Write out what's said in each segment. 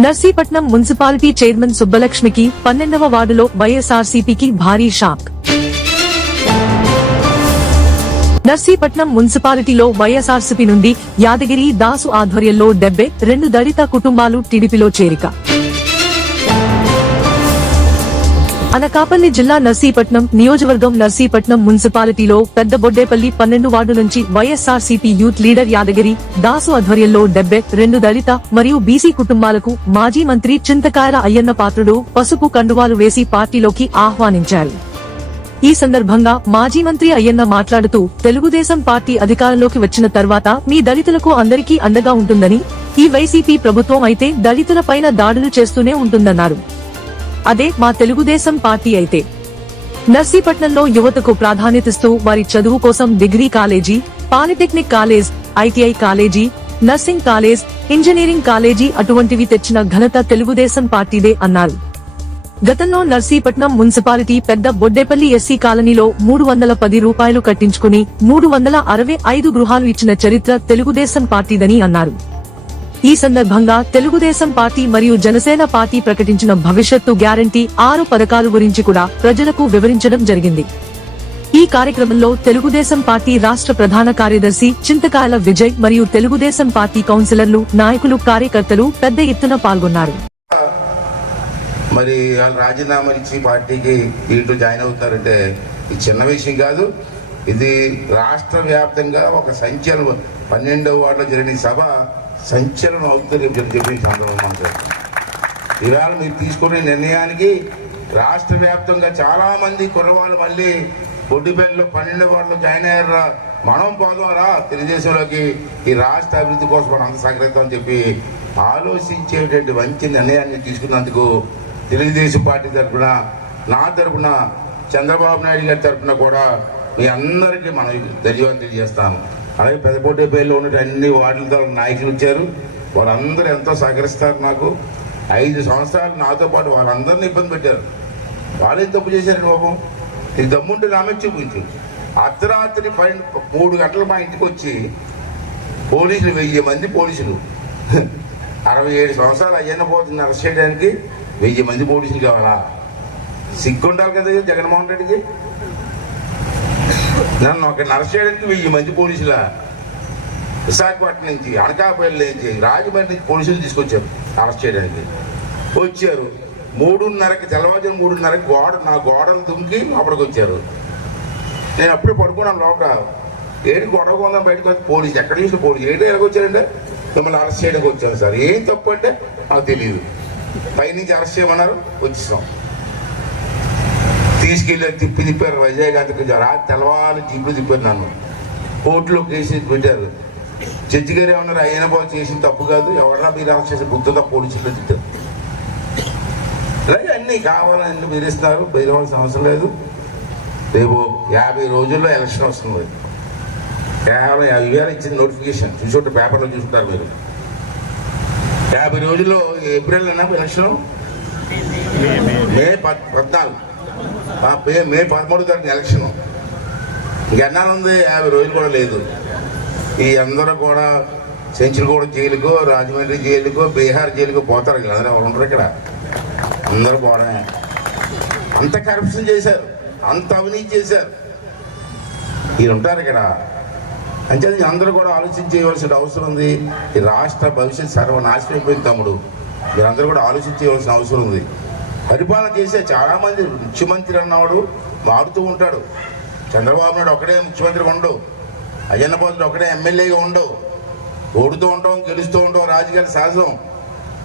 Narsipatnam municipality chairman సుబ్బలక్ష్మికి పన్నెండవ వార్డులో వైఎస్ఆర్సీపీకి భారీ షాక్. నర్సీపట్నం మున్సిపాలిటీలో వైఎస్ఆర్సీపీ నుండి యాదగిరి దాసు ఆధ్వర్యంలో డెబ్బై రెండు దళిత కుటుంబాలు టీడీపీలో చేరిక. అనకాపల్లి జిల్లా నర్సీపట్నం నియోజకవర్గం నర్సీపట్నం మున్సిపాలిటీలో పెద్ద బొడ్డేపల్లి పన్నెండు వార్డు నుంచి YSRCP youth leader Yadagiri Dasu ఆధ్వర్యంలో డెబ్బై రెండు దళిత మరియు బీసీ కుటుంబాలకు మాజీ మంత్రి చింతకాయల అయ్యన్న పాత్రుడు పసుపు కండువాలు వేసి పార్టీలోకి ఆహ్వానించారు. ఈ సందర్భంగా మాజీ మంత్రి అయ్యన్న మాట్లాడుతూ తెలుగుదేశం పార్టీ అధికారంలోకి వచ్చిన తర్వాత మీ దళితులకు అందరికీ అండగా ఉంటుందని ఈ వైసీపీ ప్రభుత్వం అయితే దళితుల పైన దాడులు చేస్తూనే ఉంటుందన్నారు. అదే మా తెలుగుదేశం పార్టీ అయితే. నర్సీపట్నంలో యువతకు ప్రాధాన్యతిస్తూ వారి చదువు కోసం degree college polytechnic college ITI college nursing college engineering college అటువంటివి తెచ్చిన ఘనత తెలుగుదేశం పార్టీదే అన్నారు. గతంలో నర్సీపట్నం మున్సిపాలిటీ పెద్ద బొడ్డేపల్లి ఎస్సీ కాలనీలో మూడు వందల పది రూపాయలు కట్టించుకుని మూడు వందల అరవై ఐదు గృహాలు ఇచ్చిన చరిత్ర తెలుగుదేశం పార్టీదని అన్నారు. ఈ సందర్భంగా తెలుగుదేశం పార్టీ మరియు జనసేన పార్టీ ప్రకటించిన భవిష్యత్తు గ్యారంటీ ఆరు పథకాలు గురించి కూడా ప్రజలకు వివరించడం జరిగింది. ఈ కార్యక్రమంలో తెలుగుదేశం పార్టీ రాష్ట్ర ప్రధాన కార్యదర్శి చింతకాయల విజయ్ మరియు తెలుగుదేశం పార్టీ కౌన్సిలర్లు నాయకులు కార్యకర్తలు పెద్ద ఎత్తున పాల్గొన్నారు. మరి రాజీనామా ఇచ్చి పార్టీకి దీంట్లో జాయిన్ అవుతారంటే ఇది చిన్న విషయం కాదు. ఇది రాష్ట్ర వ్యాప్తంగా ఒక సంచలనం పన్నెండవ వార్డులో జరిగిన సభ సంచలనం అవుతుంది చెప్పి ఈ సందర్భంగా ఇవాళ మీరు తీసుకునే నిర్ణయానికి రాష్ట్ర వ్యాప్తంగా చాలామంది కుర్రవాళ్ళు మళ్ళీ బొడ్డిపల్లిలో పన్నెండు వాళ్ళు జాయిన్ అయ్యారా? మనం పోదాంరా తెలుగుదేశంలోకి. ఈ రాష్ట్ర అభివృద్ధి కోసం మనం అంత సహకరిద్దాం అని చెప్పి ఆలోచించేటువంటి మంచి నిర్ణయాన్ని తీసుకున్నందుకు తెలుగుదేశం పార్టీ తరఫున నా తరఫున చంద్రబాబు నాయుడు గారి తరఫున కూడా మీ అందరికీ మనం ధన్యవాదాలు తెలియజేస్తాము అలాగే పెద్దపోటేపల్లిలో ఉన్న అన్ని వార్డులతో నాయకులు వచ్చారు. వాళ్ళందరూ ఎంతో సహకరిస్తారు నాకు. ఐదు సంవత్సరాలు నాతో పాటు వాళ్ళందరినీ ఇబ్బంది పెట్టారు. వాళ్ళేం తప్పు చేశారు బాబు? నీ దమ్ముంటే నామే చూపించు. అర్ధరాత్రి పన్నెండు మూడు గంటలు మా ఇంటికి వచ్చి పోలీసులు వెయ్యి మంది పోలీసులు. అరవై ఏడు సంవత్సరాలు అయ్యన్న పోతుంది అరెస్ట్ చేయడానికి. వెయ్యి మంది పోలీసులు కావాలా? సిగ్గుండాలి కదా జగన్మోహన్ రెడ్డికి? నన్ను ఒక అరెస్ట్ చేయడానికి వెయ్యి మంది పోలీసుల విశాఖపట్నం నుంచి అనకాపల్లి నుంచి రాజమండ్రి నుంచి పోలీసులు తీసుకొచ్చారు అరెస్ట్ చేయడానికి. వచ్చారు. మూడున్నరకి తెల్లవారుజాము మూడున్నరకి గోడ నా గోడలు దుంకి అప్పటికి వచ్చారు. నేను అప్పుడే పడుకున్నాను లోపల. ఏడు గొడవ కొందాం బయటకు వచ్చి పోలీసు ఎక్కడ చూసిన పోలీసు. ఏడు ఎలాగ వచ్చారంటే? మిమ్మల్ని అరెస్ట్ చేయడానికి వచ్చాను సార్. ఏం తప్పు అంటే? నాకు తెలియదు పైనుంచి అరెస్ట్ చేయమన్నారు వచ్చేసాం. తీసుకెళ్ళి తిప్పి తిప్పారు వైజాగ్ అంతకు రాత్రి తెల్లవారు తిప్పి తిప్పారు నన్ను. కోర్టులో కేసు పెట్టారు. జడ్జి గారు ఏమన్నారు అయిన బాబు చేసిన తప్పు కాదు ఎవరన్నా మీరు అరెస్ట్ చేసిన బుద్ధుగా పోలీసులు తిట్టారు. అలాగే అన్నీ కావాలని బెదిరిస్తున్నారు? బెదిరవలసిన అవసరం లేదు. రేపు యాభై రోజుల్లో ఎలక్షన్ వస్తుంది. కేవలం యాభై వేల ఇచ్చిన నోటిఫికేషన్. చూసుకుంటే పేపర్లో చూసుకుంటారు మీరు. యాభై రోజుల్లో ఏప్రిల్ అన్నా ఎలక్షన్? మే పద్నాలుగు. మే మే పదమూడు తారీఖు ఎలక్షన్. ఇంకెన్నాళ్ళు ఉంది యాభై రోజులు కూడా లేదు. ఈ అందరూ కూడా సెంచులగూడ జైలుకో రాజమండ్రి జైలుకో బీహార్ జైలుకో పోతారు అందరూ ఎవరు ఉంటారు ఇక్కడ. అందరూ పోవడమే. అంత కరప్షన్ చేశారు. అంత అవినీతి చేశారు. వీళ్ళు ఉంటారు ఇక్కడ. అంటే అందరూ కూడా ఆలోచించేయవలసిన అవసరం ఉంది. ఈ రాష్ట్ర భవిష్యత్ సర్వనాశనం అయిపోయింది తమ్ముడు. మీరందరూ కూడా ఆలోచించేయవలసిన అవసరం ఉంది. పరిపాలన చేసే చాలా మంది ముఖ్యమంత్రి అన్నవాడు మారుతూ ఉంటాడు. చంద్రబాబు నాయుడు ఒకడే ముఖ్యమంత్రి ఉండవు అయ్యన్న పోతుడు ఒకడే ఎమ్మెల్యేగా ఉండవు ఓడుతూ ఉంటాం గెలుస్తూ ఉంటాం రాజకీయాలు సహజం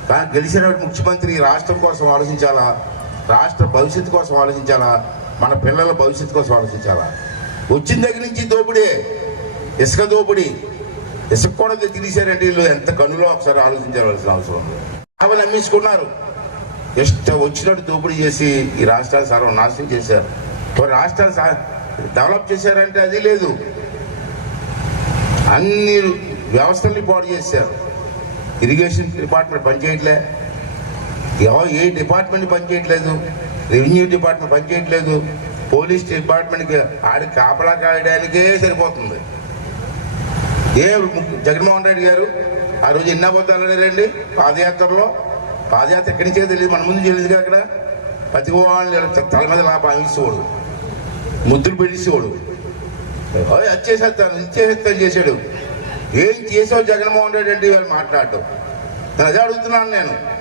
కానీ గెలిచిన ముఖ్యమంత్రి రాష్ట్రం కోసం ఆలోచించాలా? రాష్ట్ర భవిష్యత్తు కోసం ఆలోచించాలా? మన పిల్లల భవిష్యత్తు కోసం ఆలోచించాలా? వచ్చిన దగ్గర నుంచి దోపిడే ఇసుక దోపిడీ ఇసుక కూడా తిరిసారంటే వీళ్ళు ఎంత కనులో ఒకసారి ఆలోచించవలసిన అవసరం ఉంది. అవి అమ్మేసుకున్నారు. ఇష్టం వచ్చినట్టు దోపిడీ చేసి ఈ రాష్ట్రాలు సర్వనాశనం చేశారు. మరి రాష్ట్రాలు డెవలప్ చేశారంటే అది లేదు. అన్ని వ్యవస్థల్ని పాడు చేశారు. ఇరిగేషన్ డిపార్ట్మెంట్ పనిచేయట్లే ఎవరు ఏ డిపార్ట్మెంట్ పనిచేయట్లేదు రెవెన్యూ డిపార్ట్మెంట్ పనిచేయట్లేదు పోలీస్ డిపార్ట్మెంట్కి ఆడి కాపలా కాయడానికే సరిపోతుంది. ఏ జగన్మోహన్ రెడ్డి గారు ఆ రోజు ఎన్ని అబద్ధాలు రండి పాదయాత్రలో పాదయాత్ర ఎక్కడి నుంచే తెలియదు మన ముందు తెలియదు కదా అక్కడ. ప్రతి వాళ్ళు తల మీద లాభం ముద్దులు పెట్టించేవాడు అది చేసేస్తాను ఇది చేసేస్తాను చేశాడు. ఏం చేసావు జగన్మోహన్ రెడ్డి అంటే వాళ్ళు మాట్లాడటం. నేను అదే అడుగుతున్నాను నేను.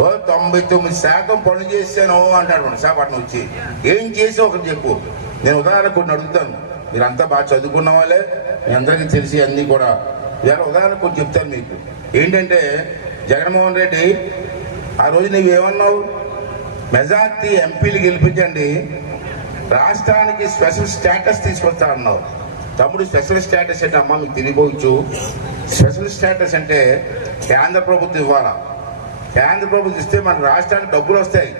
ఓ తొంభై తొమ్మిది శాతం పనులు చేశాను అంటాడు విశాఖపట్నం వచ్చి ఏం చేసావు ఒకటి చెప్పు. నేను ఉదాహరణ కొన్ని అడుగుతాను. మీరంతా బాగా చదువుకున్న వాళ్ళే. మీ అందరికీ తెలిసి అన్నీ కూడా. ఇవాళ ఉదాహరణ కొన్ని చెప్తాను మీకు. ఏంటంటే జగన్మోహన్ రెడ్డి ఆ రోజు నువ్వేమన్నావు మెజార్టీ ఎంపీలు గెలిపించండి. రాష్ట్రానికి స్పెషల్ స్టేటస్ తీసుకొస్తా అన్నావు. తమ్ముడు స్పెషల్ స్టేటస్ అంటే అమ్మ? మీకు తెలియపోవచ్చు స్పెషల్ స్టేటస్ అంటే కేంద్ర ప్రభుత్వం ఇవ్వాలా? కేంద్ర ప్రభుత్వం ఇస్తే మన రాష్ట్రానికి డబ్బులు వస్తాయి.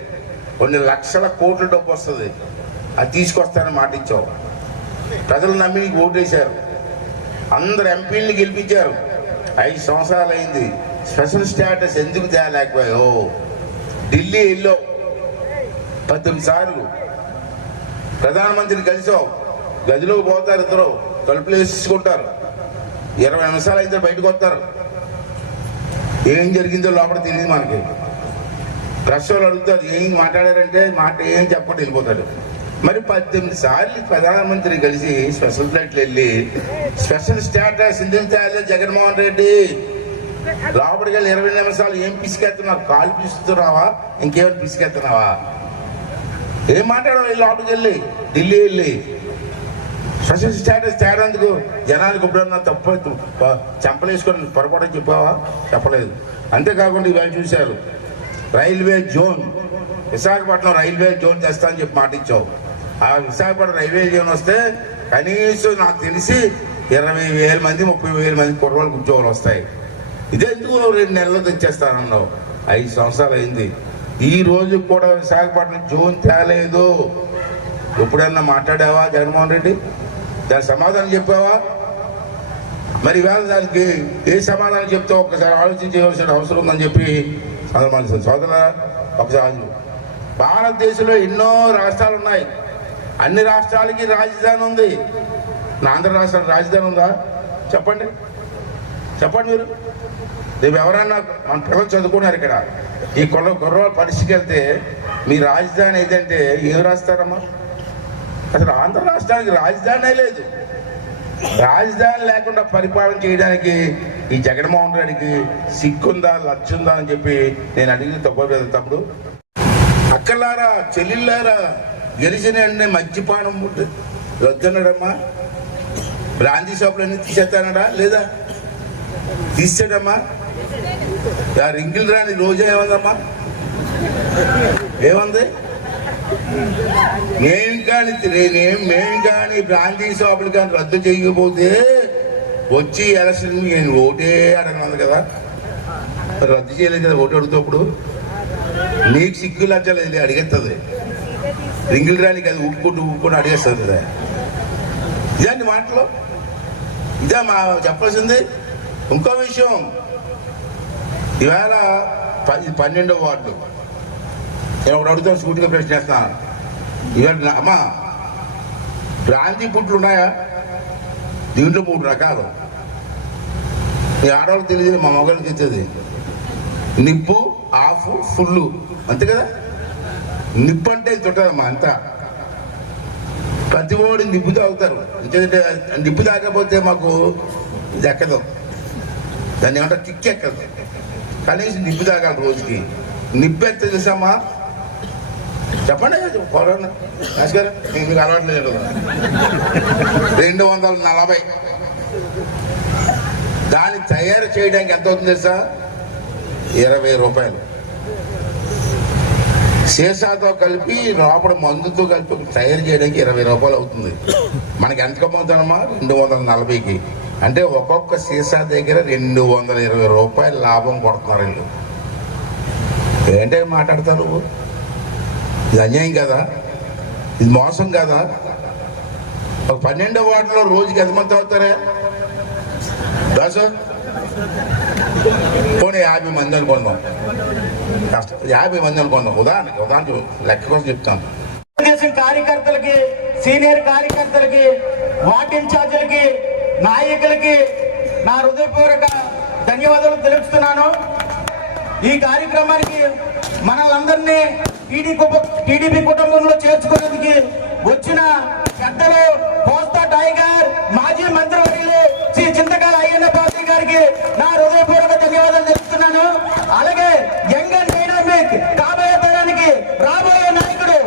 కొన్ని లక్షల కోట్ల డబ్బు వస్తుంది. అది తీసుకొస్తానని మాట ఇచ్చావు. ప్రజలు నమ్మి నీకు ఓటేశారు అందరు ఎంపీల్ని గెలిపించారు. ఐదు సంవత్సరాలు అయింది. స్పెషల్ స్టేటస్ ఎందుకు తేలేకపోయావు? ఢిల్లీ వెళ్ళావు. పద్దెనిమిది సార్లు. ప్రధానమంత్రిని కలిసావు. గదిలోకి పోతారు ఇద్దరు. తలుపులు వేసుకుంటారు ఇరవై నిమిషాలు అయితే బయటకు వస్తారు. ఏం జరిగిందో లోపల తెలియదు మనకి. ప్రశ్నలు అడుగుతారు ఏం మాట్లాడారంటే మాట ఏం చెప్పకుండా వెళ్ళిపోతాడు. మరి పద్దెనిమిది సార్లు ప్రధానమంత్రి కలిసి స్పెషల్ ఫ్లైట్లు వెళ్ళి స్పెషల్ స్టేటస్ ఎందుకు తేలేదు జగన్మోహన్ రెడ్డి? లోపలికి వెళ్ళి ఇరవై నిమిషాలు ఏం పిసికెత్తున్నావు కాలు పిసుకుతున్నావా? ఇంకేమైనా పిసికెత్తున్నావా ఏం మాట్లాడవు ఈ లోపలికి వెళ్ళి? ఢిల్లీ వెళ్ళి? స్పెషల్ స్టేటస్ తేడందుకు? జనానికి ఇప్పుడన్నా తప్పు ప- చంపలేసుకొని పొరపాటు చెప్పావా? చెప్పలేదు. అంతేకాకుండా ఇవాళ చూశారు railway zone Visakhapatnam railway zone తెస్తా అని చెప్పి మాట ఇచ్చావు. ఆ విశాఖపట్నం రైల్వే జోన్ వస్తే కనీసం నాకు తెలిసి ఇరవై వేల మంది ముప్పై వేల మంది కుర్రవాళ్ళకి ఉద్యోగాలు వస్తాయి. ఇదే ఎందుకు నువ్వు రెండు నెలలు తెచ్చేస్తానన్నావు? ఐదు సంవత్సరాలు అయింది. ఈ రోజు కూడా విశాఖపట్నం జోన్ తేలేదు. ఎప్పుడన్నా మాట్లాడావా జగన్మోహన్ రెడ్డి? దాని సమాధానం చెప్పావా? మరి ఇవాళ దానికి ఏ సమాధానం చెప్తావు? ఒక్కసారి ఆలోచించవలసిన అవసరం ఉందని చెప్పి సోదరు సోదర ఒకసారి భారతదేశంలో ఎన్నో రాష్ట్రాలు ఉన్నాయి. అన్ని రాష్ట్రాలకి రాజధాని ఉంది. నా ఆంధ్ర రాష్ట్రానికి రాజధాని ఉందా? చెప్పండి. చెప్పండి మీరు. రేపు ఎవరన్నా మన పిల్లలు చదువుకున్నారు ఇక్కడ. ఈ కొల్ల గుర్రాల పరిస్థితికి వెళ్తే మీ రాజధాని ఏదంటే ఏం రాస్తారమ్మా? అసలు ఆంధ్ర రాష్ట్రానికి రాజధానే లేదు. రాజధాని లేకుండా పరిపాలన చేయడానికి ఈ జగన్మోహన్ రెడ్డికి సిక్కుందా లచ్చుందా అని చెప్పి నేను అడిగిన తప్పు తప్పుడు అక్కలారా చెల్లెళ్ళారా గెలిచిన వెంటనే మద్యపానం వద్దన్నాడమ్మా బ్రాంతి షాపులు అన్ని తీసేస్తానడా లేదా? తీసాడమ్మా. ఆ రింగిల్ రాని రోజు ఏమందమ్మా? ఏమంది? నేను కానీ నేనేం మేము కానీ బ్రాంచీ షాపులు కానీ రద్దు చేయకపోతే వచ్చి ఎలక్షన్ నేను ఓటే అడగనుంది కదా. రద్దు చేయలేదు కదా ఓటు అడుగుతప్పుడు నీకు సిగ్గు లచ్చలేదు అడిగేస్తుంది రింగిల్ రానికి అది ఉప్పుకుంటూ ఉప్పుకుంటూ అడిగేస్తుంది కదా. ఇదండి మాటలు. ఇదే మా చెప్పాల్సింది. ఇంకో విషయం. ఈవేళ పది పన్నెండో వార్డు. నేను ఒకటి అడుగుతాను సూటిగా ప్రశ్న చేస్తాను ఇవాళ అమ్మా భ్రాంతి పుట్లు ఉన్నాయా? దీంట్లో మూడు రకాలు. మీ ఆడవాళ్ళు తెలియదు మా మగవాళ్ళకి ఇచ్చేది నిప్పు ఆఫ్ ఫుల్ అంతే కదా? నిప్పు అంటే ఇది అంత అంతా. ప్రతి ఓడి నిప్పు తాగుతారు. ఎందుకంటే నిప్పు తాగకపోతే మాకు దక్కదు దాన్ని ఏమంటే కిక్ కనీసం నిప్పు తాగాలి రోజుకి. నిప్పు ఎంత తెలుసమ్మా? చెప్పండి కరోనా నమస్కారం మీకు అలవాటు లేదు. రెండు వందల నలభై. దాన్ని తయారు చేయడానికి ఎంత అవుతుంది తెలుసా? ఇరవై రూపాయలు. సీసాతో కలిపి లోపల మందుతో కలిపి తయారు చేయడానికి ఇరవై రూపాయలు అవుతుంది. మనకి ఎంత కమ్ముతామమ్మా రెండు వందల నలభైకి. అంటే ఒక్కొక్క సీసా దగ్గర రెండు వందల ఇరవై రూపాయల లాభం కొడుతున్నారు వీళ్ళు. ఏంటే మాట్లాడతారు ఇది అన్యాయం కదా? ఇది మోసం కదా? ఒక పన్నెండో వాటిలో రోజుకి ఎంతమంది అవుతారా దాసు? పోనీ యాభై మంది అనుకుందాం. కష్టం యాభై మంది అనుకుందాం. ఉదాహరణకి ఉదాహరణకి లెక్క కోసం చెప్తాను. తెలుగుదేశం కార్యకర్తలకి సీనియర్ కార్యకర్తలకి వార్డు ఇన్ఛార్జీలకి నాయకులకి నా హృదయపూర్వక ధన్యవాదాలు తెలుపుతున్నాను. ఈ కార్యక్రమానికి మనలందరినీ టీడీ టీడీపీ కుటుంబంలో చేర్చుకునేందుకు వచ్చిన పెద్దలు పోస్తా టైగర్ మాజీ మంత్రివర్యులు శ్రీ చింతకాల అయ్యన్న పాత్రి గారికి నా హృదయపూర్వక ధన్యవాదాలు తెలుపుతున్నాను అలాగే యంగ్ అండ్ డైనామిక్ కాబోయే తరానికి రాబోయే నాయకుడు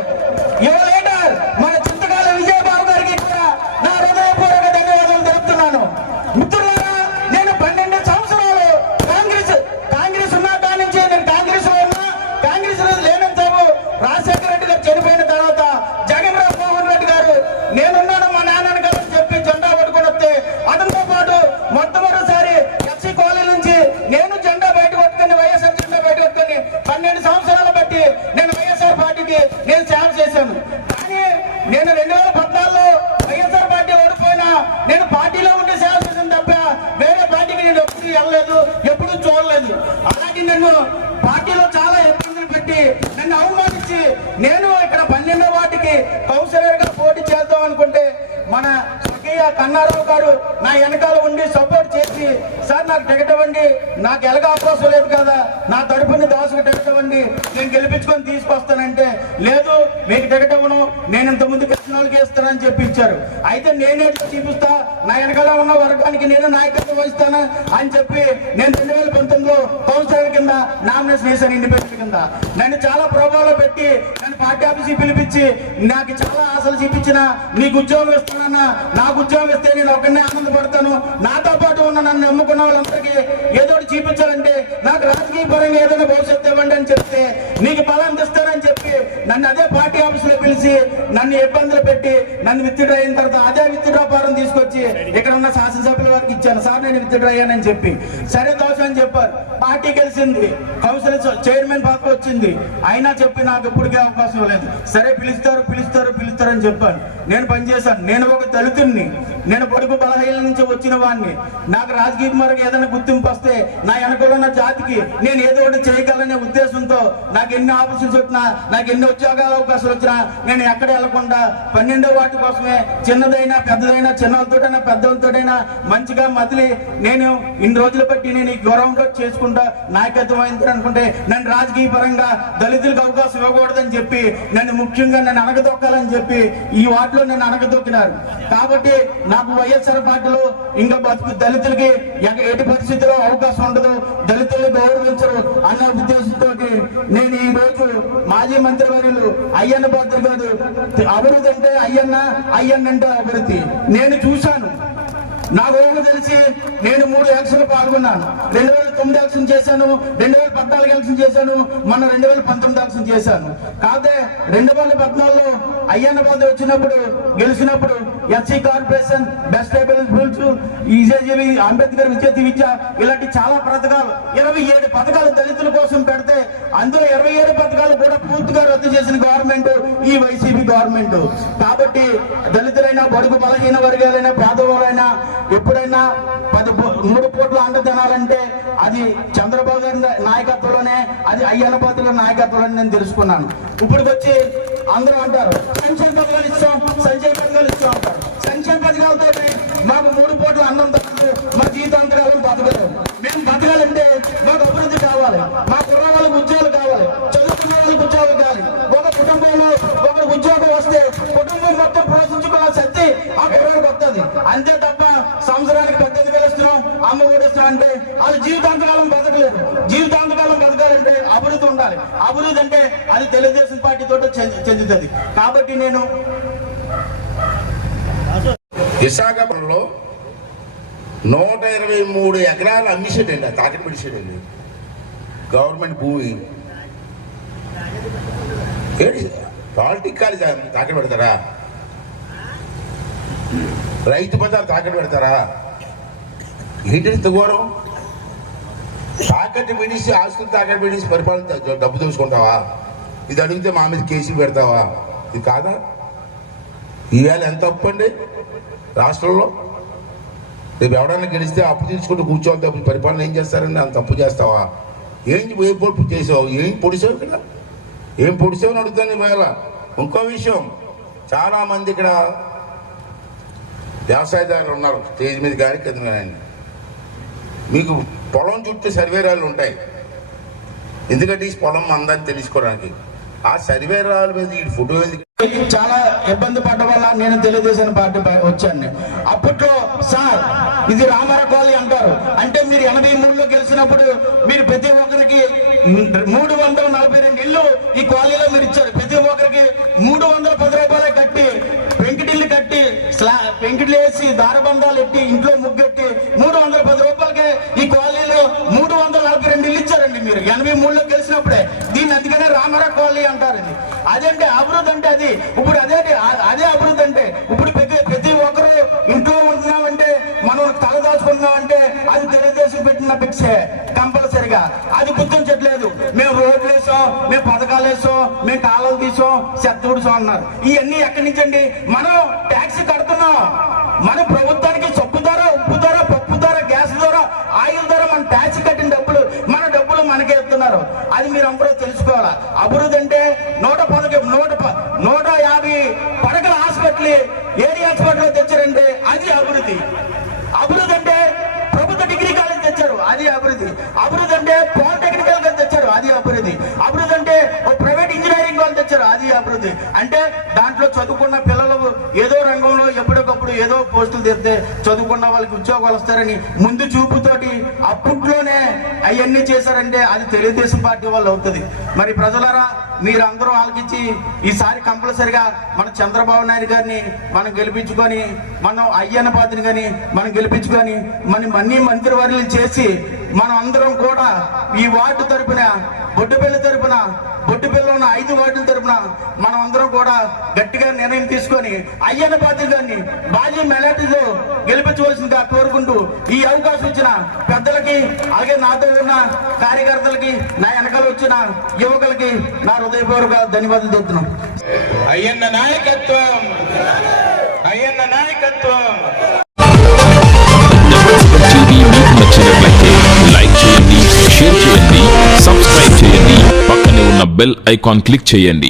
యువ లీడర్ మన చింతకాల విజయబాబు గారికి కూడా నా హృదయపూర్వక ధన్యవాదాలు తెలుపుతున్నాను మిత్రులారా నేను పన్నెండు సంవత్సరాలు కాంగ్రెస్ కాంగ్రెస్ ఉన్న కాడి నుంచి నేను కాంగ్రెస్లో ఉన్నా కాంగ్రెస్లో లేనంత రాజశేఖర రెడ్డి గారు చనిపోయిన తర్వాత జగన్ రావు మోహన్ రెడ్డి గారు నేనున్నాను మా నాన్నని గారు అని చెప్పి జెండా పట్టుకొని వస్తే అతనితో పాటు మొట్టమొదటిసారి ఎస్సీ కాలనీ నుంచి నేను జెండా బయట కొట్టుకొని వైఎస్ఆర్ జెండా బయట కొట్టుకొని పన్నెండు సంవత్సరాలు బట్టి నేను వైఎస్ఆర్ పార్టీకి నేను సేవ చేశాను కానీ నేను రెండు వేల పద్నాలుగులో వైఎస్ఆర్ పార్టీ ఓడిపోయినా నేను పార్టీలో ఉండి సేవ చేశాను తప్ప వేరే పార్టీకి నేను ఎప్పుడు వెళ్ళలేదు ఎప్పుడు చూడలేదు అలాగే నన్ను పార్టీలో చాలా ఇబ్బందులు పెట్టి నన్ను అవమానించి నేను ఇక్కడ పన్నెండో వాటికి కౌన్సిలర్గా పోటీ చేద్దాం అనుకుంటే మన స్వకీయ కన్నారావు గారు నా వెనకాల ఉండి సపోర్ట్ చేసి సార్ నాకు ఎలాగ అవకాశం లేదు కదా. నా తరపుని దాసుకు టికెట్ ఇవ్వండి నేను గెలిపించుకొని తీసుకొస్తానంటే లేదు మీకు టికెట్ ఇవ్వను నేను ఇంత ముందు వాళ్ళకి ఇస్తానని చెప్పి ఇచ్చారు అయితే నేనే చూపిస్తా? నా వెనకాల ఉన్న వర్గానికి నేను నాయకత్వం వహిస్తాను అని చెప్పి నేను రెండు వేల పంతొమ్మిదిలో కౌన్సిలర్ కింద నామినేషన్ వేశాను ఇండిపెండెంట్ కింద. నన్ను చాలా ప్రభావంలో పెట్టి నన్ను పార్టీ ఆఫీస్కి పిలిపించి నాకు చాలా ఆశలు చూపించిన నీకు ఉద్యోగం ఇస్తానన్నా నాకు ఉద్యోగం ఇస్తే నేను ఒకరినే ఆనందపడతాను. నాతో పాటు ఉన్న నన్ను నమ్ముకున్న వాళ్ళందరికీ ఏదో చూపించాలంటే నాకు రాజకీయ పరంగా ఏదైనా భవిష్యత్తు ఇవ్వండి అని చెప్తే నీకు బలం ఇస్తానని చెప్పి నన్ను అదే పార్టీ నుంచి నన్ను ఇబ్బందులు పెట్టి నన్ను విత్డ్రా అయిన తర్వాత అదే విత్డ్రా ఫారం తీసుకొచ్చి ఇక్కడ ఉన్న శాసనసభ్యుల వారికి ఇచ్చాను. సార్ నేను విత్డ్రా అయ్యానని చెప్పి. సరే దోషం అని చెప్పారు. పార్టీ గెలిచింది. కౌన్సిల్ చైర్మన్ పాత్ర వచ్చింది. అయినా చెప్పి నాకు ఎప్పటికే అవకాశం లేదు. సరే పిలుస్తారు పిలుస్తారు పిలుస్తారు అని చెప్పాను. నేను పనిచేశాను నేను ఒక దళితుడిని నేను పొడుపు బలహీన నుంచి వచ్చిన వాడిని నాకు రాజకీయ మరకు ఏదైనా గుర్తింపు వస్తే నా వెనకలో ఉన్న జాతికి నేను ఏదో ఒకటి చేయగలనే ఉద్దేశంతో నాకు ఎన్ని ఆపర్చునిటీస్ వచ్చినా నాకు ఎన్ని ఉద్యోగాల అవకాశాలు వచ్చినా నేను ఎక్కడ వెళ్ళకుండా పన్నెండో వాటి కోసమే చిన్నదైనా పెద్దదైనా చిన్నతోటైనా పెద్దలతోటైనా మంచిగా మదిలి నేను ఇన్ని రోజులు బట్టి నేను ఈ గౌరవంగా చేసుకుంటా నాయకత్వం అయింది అనుకుంటే నన్ను రాజకీయ పరంగా దళితులకు అవకాశం ఇవ్వకూడదని చెప్పి నన్ను ముఖ్యంగా నన్ను అనగదొక్కాలని చెప్పి ఈ వాటిలో నన్ను అనగదొక్కినారు కాబట్టి నాకు వైఎస్ఆర్ పార్టీలో ఇంకా బతుకు దళితులకి ఎక- ఎటు పరిస్థితిలో అవకాశం ఉండదు. దళితుల్ని గౌరవించరు అన్న ఉద్దేశంతో నేను ఈ రోజు మాజీ మంత్రి వర్యులు అయ్యన్న పాత్ర కాదు. అభివృద్ధి అంటే అయ్యన్న అయ్యన్న అంటే అభివృద్ధి. నేను చూశాను. నా ఊహ తెలిసి నేను మూడు ఎలక్షన్లు పాల్గొన్నాను. రెండు వేల తొమ్మిది ఎలక్షన్ చేశాను. రెండు వేల పద్నాలుగు ఎలక్షన్ చేశాను. మొన్న రెండు వేల పంతొమ్మిది ఎలక్షన్ చేశాను. కాకపోతే రెండు వేల పద్నాలుగులో అయ్యన్న బాధ వచ్చినప్పుడు గెలిచినప్పుడు ఎస్సీ కార్పొరేషన్ బెస్ట్ రూల్స్ ఈజేజీవి అంబేద్కర్ విద్యార్థి విద్య ఇలాంటి చాలా పథకాలు ఇరవై ఏడు పథకాలు దళితుల కోసం పెడితే అందులో ఇరవై ఏడు పథకాలు కూడా పూర్తిగా రద్దు చేసిన గవర్నమెంట్ ఈ వైసీపీ గవర్నమెంట్. కాబట్టి దళితులైనా బడుగు బలహీన వర్గాలైనా పేదవాళ్ళైనా ఎప్పుడైనా పది మూడు కోట్ల అండ తినాలంటే అది చంద్రబాబు గారి నాయకత్వంలోనే అది అయ్యన్న పాత్ర గారి నాయకత్వంలోనే నేను తెలుసుకున్నాను. ఇప్పుడు వచ్చి అందరూ అంటారు సంక్షేమ పథకాలు ఇస్తాం సంక్షేమ పథకాలు ఇస్తాం అంటారు. సంక్షేమ పథకాలతో మాకు మూడు కోట్ల అన్నం తగ్గదు మా జీవితాంతరాలను బతకలేదు మేము బతకాలంటే మాకు అభివృద్ధి కావాలి మా కుర్ర వాళ్ళకి ఉద్యోగాలు కావాలి చదువుకున్న వాళ్ళకి ఉద్యోగాలు కావాలి. ఒక కుటుంబంలో ఒకరు ఉద్యోగం వస్తే కుటుంబం మొత్తం పోషించుకోవాల్సి శక్తి ఆ కుర్రాడికి వస్తుంది. అంతే తప్ప సంవత్సరానికి పెద్దది వేలు ఇస్తున్నాం అమ్మ ఓడిస్తున్నాం అంటే వాళ్ళు జీవితాంతకాలం బతకలేదు జీవితాంతకాలం బతకాలంటే అభివృద్ధి ఉండాలి అభివృద్ధి అంటే అది తెలుగుదేశం పార్టీతో చెందుతుంది. కాబట్టి నేను విశాఖపట్నంలో నూట ఇరవై మూడు ఎకరాలు అమ్మిసేటండి ఆ తాకట్టు పెట్టాడండి గవర్నమెంట్ భూమి. ఏంటి పాలిటిక్ కాదు తాకట్టు పెడతారా? రైతు బజార్ తాకట్టు పెడతారా? ఏంటి ఇంత ఘోరం? తాకట్టు పెడిసి ఆస్తులు తాకట్టు పెడిసి పరిపాలన డబ్బు చూసుకుంటావా ఇది అడిగితే మా మీద కేసు పెడతావా? ఇది కాదా? ఈవేళ ఎంత అప్పు అండి? రాష్ట్రంలో? రేపు ఎవడన్నా గెలిస్తే అప్పు తీసుకుంటూ కూర్చోవాలి తప్పు పరిపాలన ఏం చేస్తారండి? అంత అప్పు చేస్తావా? ఏం ఏ పొడుపు చేసావు? ఏం పొడిసావు ఇక్కడ? ఏం పొడిసావు అని అడుగుతాను ఈవేళ ఇంకో విషయం. చాలామంది ఇక్కడ వ్యవసాయదారులు ఉన్నారు. స్టేజ్ మీద కానీ కింద మీకు పొలం చుట్టూ సర్వేరాలు ఉంటాయి. ఎందుకంటే ఈ పొలం మందని తెలుసుకోవడానికి. ఆ సర్వేరాల మీద ఈ ఫోటో చాలా ఇబ్బంది పడ్డ వల్ల నేను తెలుగుదేశం పార్టీ వచ్చాను. అప్పట్లో సార్ ఇది రామారావు కాలనీ అంటారు. అంటే మీరు ఎనభై మూడులో గెలిచినప్పుడు మీరు ప్రతి ఒక్కరికి మూడు వందల నలభై రెండు ఇల్లు ఈ కాలనీలో మీరు ఇచ్చారు. ప్రతి ఒక్కరికి మూడు వందల పది రూపాయలు కట్టి పెంకిటిల్లు కట్టి స్లా పెంకిటిల్లు వేసి దారబంధాలు ఎట్టి ఇంట్లో ముగ్గెట్టి మూడు వందల పది రూపాయలకి ఈ కాలనీలో మూడు వందల నలభై రెండు ఇల్లు ఇచ్చారండి మీరు ఎనభై మూడులో గెలిచినప్పుడే దీన్ని అందుకనే రామారా కాలనీ అంటారు ఇది. అదేంటి అభివృద్ధి అంటే అది? ఇప్పుడు అదేంటి అదే అభివృద్ధి అంటే ఇప్పుడు ప్రతి ప్రతి ఒక్కరు ఇంట్లో ఉంటున్నామంటే మనం తల దాచుకుంటున్నామంటే అది తెలుగుదేశం పెట్టిన భిక్షే కంపల్సరిగా. అది గుర్తించట్లేదు. మేము రోడ్లు వేసాం మేము పథకాలు వేసాం మేము కాలువలు తీసాం చెత్త ఊడ్చాం అన్నారు. ఇవన్నీ ఎక్కడి నుంచి అండి మనం ట్యాక్స్ కడుతున్నాం. మన ప్రభుత్వం అది మీరు అందరూ తెలుసుకోవాలా? అభివృద్ధి అంటే నూట పదకి నూట నూట యాభై పడకల హాస్పిటల్ ఏరియా హాస్పిటల్ తెచ్చారంటే అది అభివృద్ధి. ఎప్పటికప్పుడు ఏదో పోస్టులు తెస్తే చదువుకున్న వాళ్ళకి ఉద్యోగాలు వస్తారని ముందు చూపుతోటి అప్పట్లోనే అవన్నీ చేశారంటే అది తెలుగుదేశం పార్టీ వాళ్ళు అవుతుంది. మరి ప్రజలారా మీరందరూ ఆలకించి ఈసారి కంపల్సరిగా మన చంద్రబాబు నాయుడు గారిని మనం గెలిపించుకొని మనం అయ్యన్న పాత్రని కానీ మనం గెలిపించుకొని మన అన్ని మంత్రివర్యులు చేసి మనం అందరం కూడా ఈ వార్డు తరపున బొడ్డుపల్లి తరపున బొడ్డుపల్లి ఉన్న ఐదు వార్డుల తరపున మనం అందరం కూడా నిర్ణయం తీసుకొని అయ్యన్న పాత్ర గారిని బాజీ మెలాటిలో గెలిపించవలసిందిగా కోరుకుంటూ ఈ అవకాశం ఇచ్చిన పెద్దలకి అలాగే నాతో ఉన్న కార్యకర్తలకి నా వెనకాల వచ్చిన యువకులకి నా హృదయపూర్వక ధన్యవాదాలు చెప్తున్నాం అయ్యన్న నాయకత్వం! అయ్యన్న నాయకత్వం! లైక్ చేయండి షేర్ చేయండి సబ్స్క్రైబ్ చేయండి పక్కనే ఉన్న బెల్ ఐకాన్ క్లిక్ చేయండి.